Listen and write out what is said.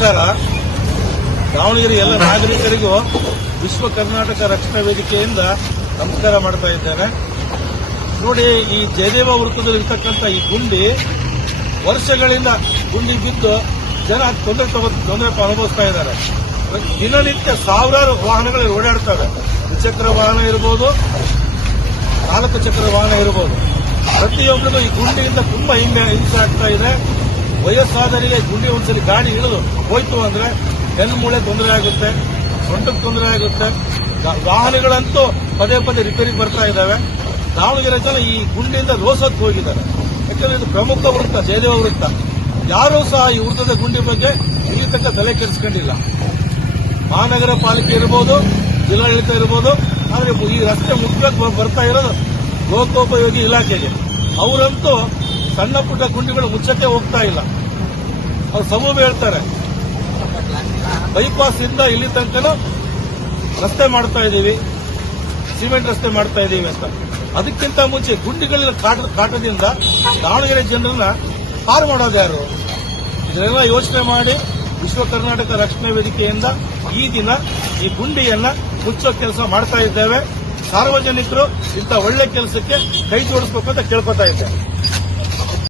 ನಮಸ್ಕಾರ. ದಾವಣಗೆರೆ ಎಲ್ಲ ನಾಗರಿಕರಿಗೂ ವಿಶ್ವ ಕರ್ನಾಟಕ ರಕ್ಷಣಾ ವೇದಿಕೆಯಿಂದ ನಮಸ್ಕಾರ ಮಾಡ್ತಾ ಇದ್ದೇನೆ. ನೋಡಿ, ಈ ಜಯದೇವ ವೃತ್ತದಲ್ಲಿ ಇರ್ತಕ್ಕಂಥ ಈ ಗುಂಡಿ ವರ್ಷಗಳಿಂದ ಗುಂಡಿ ಬಿದ್ದು ಜನ ತೊಂದರೆ ಅನುಭವಿಸ್ತಾ ಇದ್ದಾರೆ. ದಿನನಿತ್ಯ ಸಾವಿರಾರು ವಾಹನಗಳು ಓಡಾಡ್ತವೆ. ದ್ವಿಚಕ್ರ ವಾಹನ ಇರಬಹುದು, 4 ಚಕ್ರ ವಾಹನ ಇರಬಹುದು. ಪ್ರತಿಯೊಬ್ಬರಿಗೂ ಈ ಗುಂಡಿಯಿಂದ ತುಂಬಾ ಹಿಂಸೆ ಆಗ್ತಾ ಇದೆ. ವಯಸ್ಸಾದರಿಗೆ ಗುಂಡಿ ಒಂದ್ಸಲಿ ಗಾಡಿ ಇಳಿದು ಹೋಯ್ತು ಅಂದ್ರೆ ಬೆನ್ನು ಮೂಳೆ ತೊಂದರೆ ಆಗುತ್ತೆ, ಸೊಂಟಕ್ಕೆ ತೊಂದರೆ ಆಗುತ್ತೆ. ವಾಹನಗಳಂತೂ ಪದೇ ಪದೇ ರಿಪೇರಿಗೆ ಬರ್ತಾ ಇದ್ದಾವೆ. ದಾವಣಗೆರೆ ಜನ ಈ ಗುಂಡಿಯಿಂದ ರೋಸಕ್ಕೆ ಹೋಗಿದ್ದಾರೆ. ಯಾಕಂದ್ರೆ ಇದು ಪ್ರಮುಖ ವೃತ್ತ, ಜಯದೇವ ವೃತ್ತ. ಯಾರೂ ಸಹ ಈ ವೃತ್ತದ ಗುಂಡಿ ಬಗ್ಗೆ ಇಲ್ಲಿ ತನಕ ತಲೆ ಕೆಡಿಸ್ಕೊಂಡಿಲ್ಲ. ಮಹಾನಗರ ಪಾಲಿಕೆ ಇರಬಹುದು, ಜಿಲ್ಲಾಡಳಿತ ಇರಬಹುದು, ಆದರೆ ಈ ರಸ್ತೆ ಮುಖ್ಯವಾಗಿ ಬರ್ತಾ ಇರೋದು ಲೋಕೋಪಯೋಗಿ ಇಲಾಖೆಗೆ. ಅವರಂತೂ ಸಣ್ಣ ಪುಟ್ಟ ಗುಂಡಿಗಳು ಮುಚ್ಚಕ್ಕೆ ಹೋಗ್ತಾ ಇಲ್ಲ. ಅವ್ರು ಸಮೂಹ ಹೇಳ್ತಾರೆ, ಬೈಪಾಸ್ ಇಂದ ಇಲ್ಲಿ ತನಕ ರಸ್ತೆ ಮಾಡ್ತಾ ಇದ್ದೀವಿ, ಸಿಮೆಂಟ್ ರಸ್ತೆ ಮಾಡ್ತಾ ಇದ್ದೀವಿ ಅಂತ. ಅದಕ್ಕಿಂತ ಮುಂಚೆ ಗುಂಡಿಗಳ ಕಾಟದಿಂದ ದಾವಣಗೆರೆ ಜನರನ್ನ ಪಾರು ಮಾಡೋದು ಯಾರು? ಇದನ್ನೆಲ್ಲ ಯೋಚನೆ ಮಾಡಿ ವಿಶ್ವ ಕರ್ನಾಟಕ ರಕ್ಷಣಾ ವೇದಿಕೆಯಿಂದ ಈ ದಿನ ಈ ಗುಂಡಿಯನ್ನ ಮುಚ್ಚೋ ಕೆಲಸ ಮಾಡ್ತಾ ಇದ್ದೇವೆ. ಸಾರ್ವಜನಿಕರು ಇಂಥ ಒಳ್ಳೆ ಕೆಲಸಕ್ಕೆ ಕೈ ಜೋಡಿಸಬೇಕು ಅಂತ ಕೇಳ್ಕೊತಾ ಇದ್ದೇವೆ.